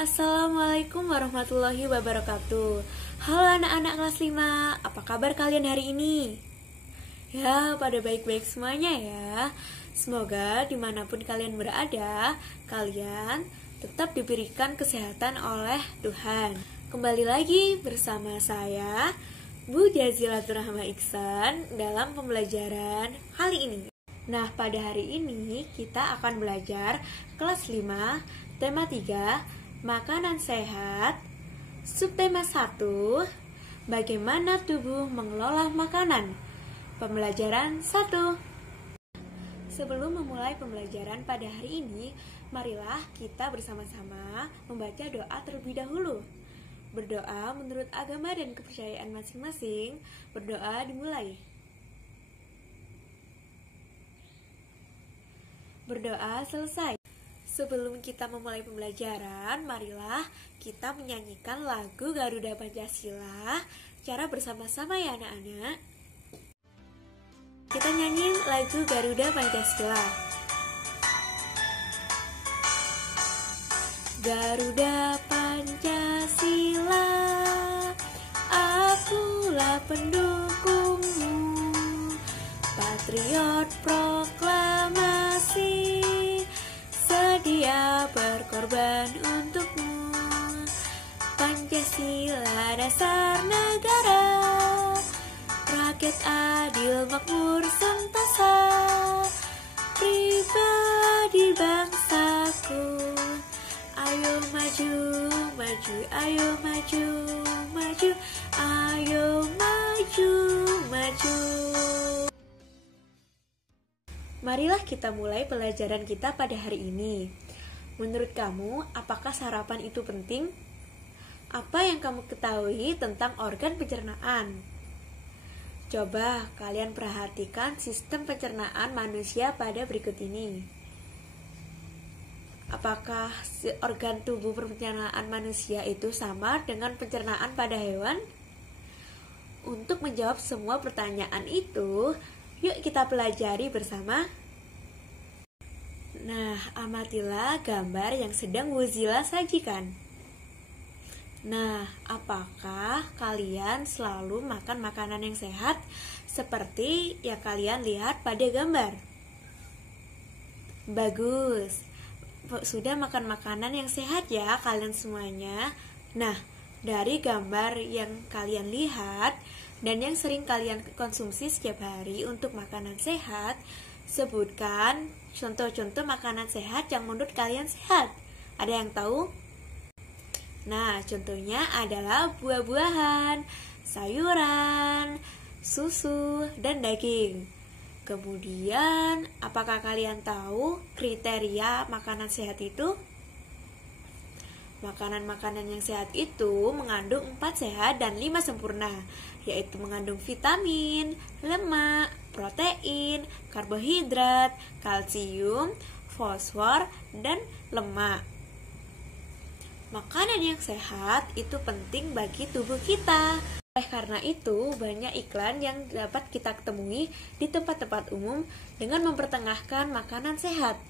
Assalamualaikum warahmatullahi wabarakatuh. Halo anak-anak kelas 5, apa kabar kalian hari ini? Ya, pada baik-baik semuanya ya. Semoga dimanapun kalian berada, kalian tetap diberikan kesehatan oleh Tuhan. Kembali lagi bersama saya, Bu Jazilatur Rahma Iksan, dalam pembelajaran kali ini. Nah, pada hari ini kita akan belajar kelas 5, tema 3, makanan sehat. Subtema 1, bagaimana tubuh mengelola makanan. Pembelajaran 1. Sebelum memulai pembelajaran pada hari ini, marilah kita bersama-sama membaca doa terlebih dahulu. Berdoa menurut agama dan kepercayaan masing-masing. Berdoa dimulai. Berdoa selesai. Sebelum kita memulai pembelajaran, marilah kita menyanyikan lagu Garuda Pancasila secara bersama-sama ya anak-anak. Kita nyanyi lagu Garuda Pancasila. Garuda Pancasila, akulah pendukungmu, patriot proklamasi, sedia berkorban untukmu. Pancasila dasar negara, rakyat adil makmur sentasa, pribadi bangsaku. Ayo maju, maju, ayo maju, maju, ayo maju, maju. Marilah kita mulai pelajaran kita pada hari ini. Menurut kamu, apakah sarapan itu penting? Apa yang kamu ketahui tentang organ pencernaan? Coba kalian perhatikan sistem pencernaan manusia pada berikut ini. Apakah organ tubuh pencernaan manusia itu sama dengan pencernaan pada hewan? Untuk menjawab semua pertanyaan itu, yuk kita pelajari bersama. Nah, amatilah gambar yang sedang Wuzila sajikan. Nah, apakah kalian selalu makan makanan yang sehat seperti yang kalian lihat pada gambar? Bagus. Sudah makan makanan yang sehat ya kalian semuanya. Nah, dari gambar yang kalian lihat dan yang sering kalian konsumsi setiap hari untuk makanan sehat, sebutkan contoh-contoh makanan sehat yang menurut kalian sehat. Ada yang tahu? Nah, contohnya adalah buah-buahan, sayuran, susu, dan daging. Kemudian, apakah kalian tahu kriteria makanan sehat itu? Makanan-makanan yang sehat itu mengandung 4 sehat dan 5 sempurna, yaitu mengandung vitamin, lemak, protein, karbohidrat, kalsium, fosfor, dan lemak. Makanan yang sehat itu penting bagi tubuh kita. Oleh karena itu, banyak iklan yang dapat kita temui di tempat-tempat umum dengan mempertengahkan makanan sehat.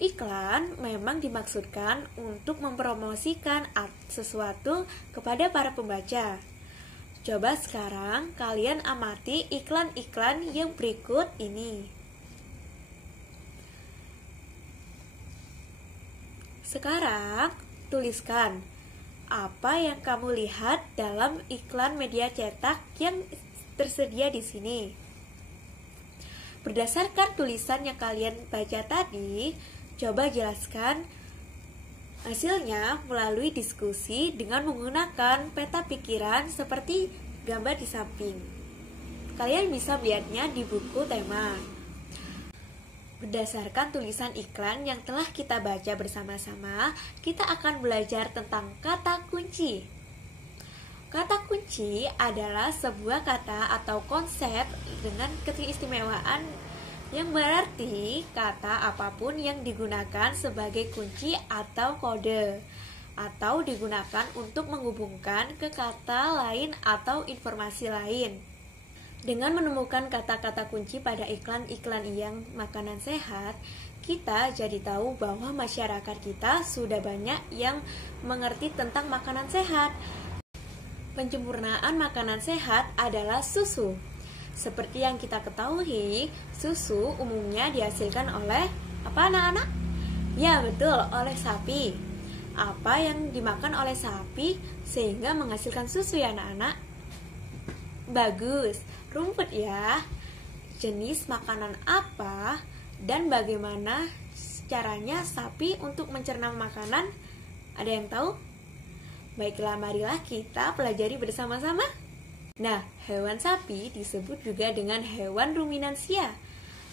Iklan memang dimaksudkan untuk mempromosikan sesuatu kepada para pembaca. Coba sekarang kalian amati iklan-iklan yang berikut ini. Sekarang, tuliskan apa yang kamu lihat dalam iklan media cetak yang tersedia di sini. Berdasarkan tulisan yang kalian baca tadi, coba jelaskan hasilnya melalui diskusi dengan menggunakan peta pikiran seperti gambar di samping. Kalian bisa melihatnya di buku tema. Berdasarkan tulisan iklan yang telah kita baca bersama-sama, kita akan belajar tentang kata kunci. Kata kunci adalah sebuah kata atau konsep dengan keistimewaan yang berarti kata apapun yang digunakan sebagai kunci atau kode, atau digunakan untuk menghubungkan ke kata lain atau informasi lain. Dengan menemukan kata-kata kunci pada iklan-iklan yang makanan sehat, kita jadi tahu bahwa masyarakat kita sudah banyak yang mengerti tentang makanan sehat. Penyempurnaan makanan sehat adalah susu. Seperti yang kita ketahui, susu umumnya dihasilkan oleh apa anak-anak? Ya betul, oleh sapi. Apa yang dimakan oleh sapi sehingga menghasilkan susu ya anak-anak? Bagus, rumput ya. Jenis makanan apa dan bagaimana caranya sapi untuk mencerna makanan? Ada yang tahu? Baiklah, marilah kita pelajari bersama-sama. Nah, hewan sapi disebut juga dengan hewan ruminansia.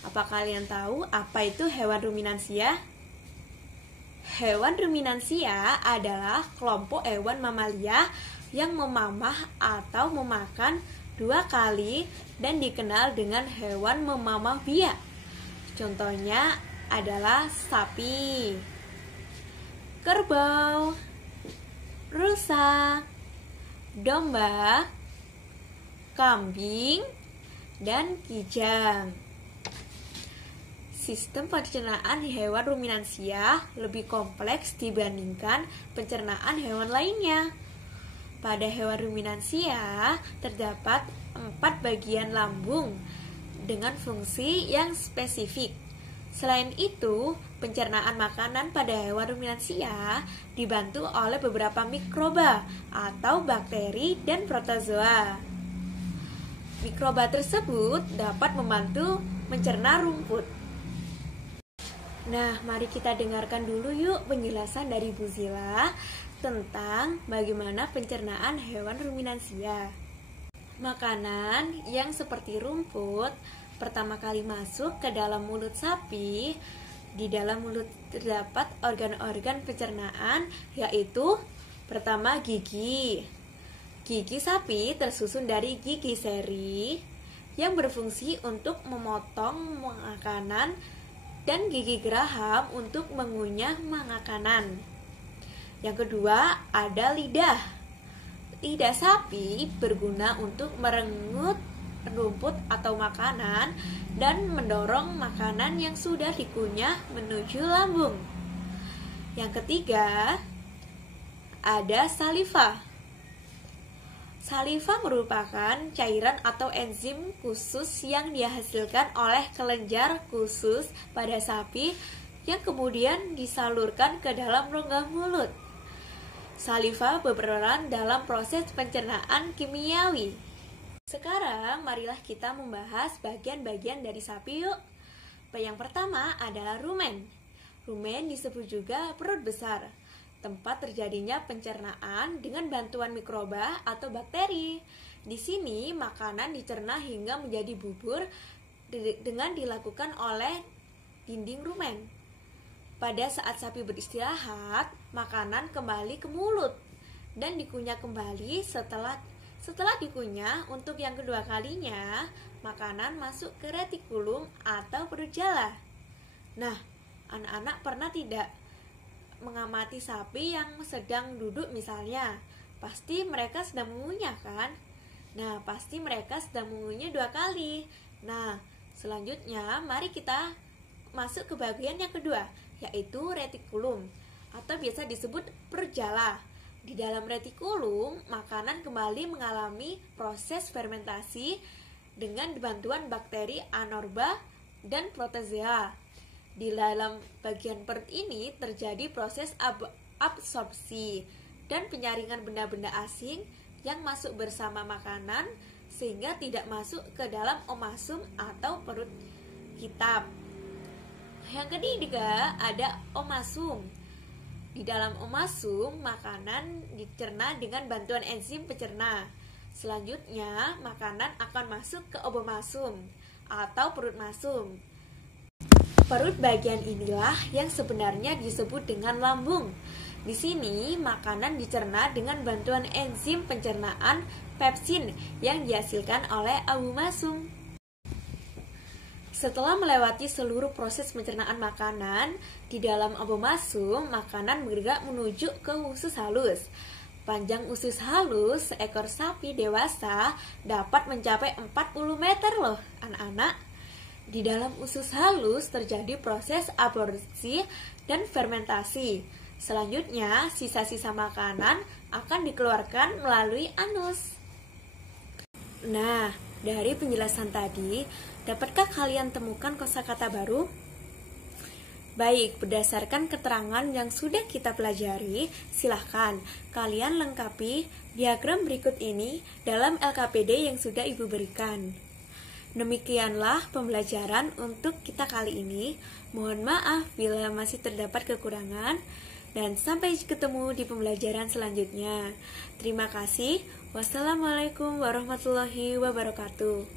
Apa kalian tahu apa itu hewan ruminansia? Hewan ruminansia adalah kelompok hewan mamalia yang memamah atau memakan 2 kali dan dikenal dengan hewan memamah biak. Contohnya adalah sapi, kerbau, rusa, domba, kambing, dan kijang. Sistem pencernaan hewan ruminansia lebih kompleks dibandingkan pencernaan hewan lainnya. Pada hewan ruminansia terdapat 4 bagian lambung dengan fungsi yang spesifik. Selain itu, pencernaan makanan pada hewan ruminansia dibantu oleh beberapa mikroba atau bakteri dan protozoa. Mikroba tersebut dapat membantu mencerna rumput. Nah, mari kita dengarkan dulu yuk penjelasan dari Bu Zila tentang bagaimana pencernaan hewan ruminansia. Makanan yang seperti rumput pertama kali masuk ke dalam mulut sapi. Di dalam mulut terdapat organ-organ pencernaan, yaitu pertama gigi. Gigi sapi tersusun dari gigi seri yang berfungsi untuk memotong makanan dan gigi geraham untuk mengunyah makanan. Yang kedua ada lidah. Lidah sapi berguna untuk merengut rumput atau makanan dan mendorong makanan yang sudah dikunyah menuju lambung. Yang ketiga ada saliva. Saliva merupakan cairan atau enzim khusus yang dihasilkan oleh kelenjar khusus pada sapi yang kemudian disalurkan ke dalam rongga mulut. Saliva berperan dalam proses pencernaan kimiawi. Sekarang marilah kita membahas bagian-bagian dari sapi yuk. Yang pertama adalah rumen. Rumen disebut juga perut besar, tempat terjadinya pencernaan dengan bantuan mikroba atau bakteri. Di sini makanan dicerna hingga menjadi bubur dengan dilakukan oleh dinding rumen. Pada saat sapi beristirahat, makanan kembali ke mulut dan dikunyah kembali. Setelah dikunyah untuk yang kedua kalinya, makanan masuk ke retikulum atau perut jala. Nah, anak-anak pernah tidak mengamati sapi yang sedang duduk misalnya? Pasti mereka sedang mengunyah kan? Nah, pasti mereka sedang mengunyah 2 kali. Nah, selanjutnya mari kita masuk ke bagian yang kedua, yaitu retikulum atau biasa disebut perut jala. Di dalam retikulum, makanan kembali mengalami proses fermentasi dengan bantuan bakteri anorba dan protozoa. Di dalam bagian perut ini terjadi proses absorpsi dan penyaringan benda-benda asing yang masuk bersama makanan sehingga tidak masuk ke dalam omasum atau perut kita. Yang ketiga ada omasum. Di dalam omasum, makanan dicerna dengan bantuan enzim pencerna. Selanjutnya, makanan akan masuk ke obomasum atau perut masum. Perut bagian inilah yang sebenarnya disebut dengan lambung. Di sini, makanan dicerna dengan bantuan enzim pencernaan pepsin yang dihasilkan oleh obomasum. Setelah melewati seluruh proses pencernaan makanan, di dalam obomasum, makanan bergerak menuju ke usus halus. Panjang usus halus seekor sapi dewasa dapat mencapai 40 meter loh, anak-anak. Di dalam usus halus terjadi proses absorpsi dan fermentasi. Selanjutnya, sisa-sisa makanan akan dikeluarkan melalui anus. Nah, dari penjelasan tadi, dapatkah kalian temukan kosakata baru? Baik, berdasarkan keterangan yang sudah kita pelajari, silahkan kalian lengkapi diagram berikut ini dalam LKPD yang sudah Ibu berikan. Demikianlah pembelajaran untuk kita kali ini. Mohon maaf bila masih terdapat kekurangan, dan sampai ketemu di pembelajaran selanjutnya. Terima kasih. Wassalamualaikum warahmatullahi wabarakatuh.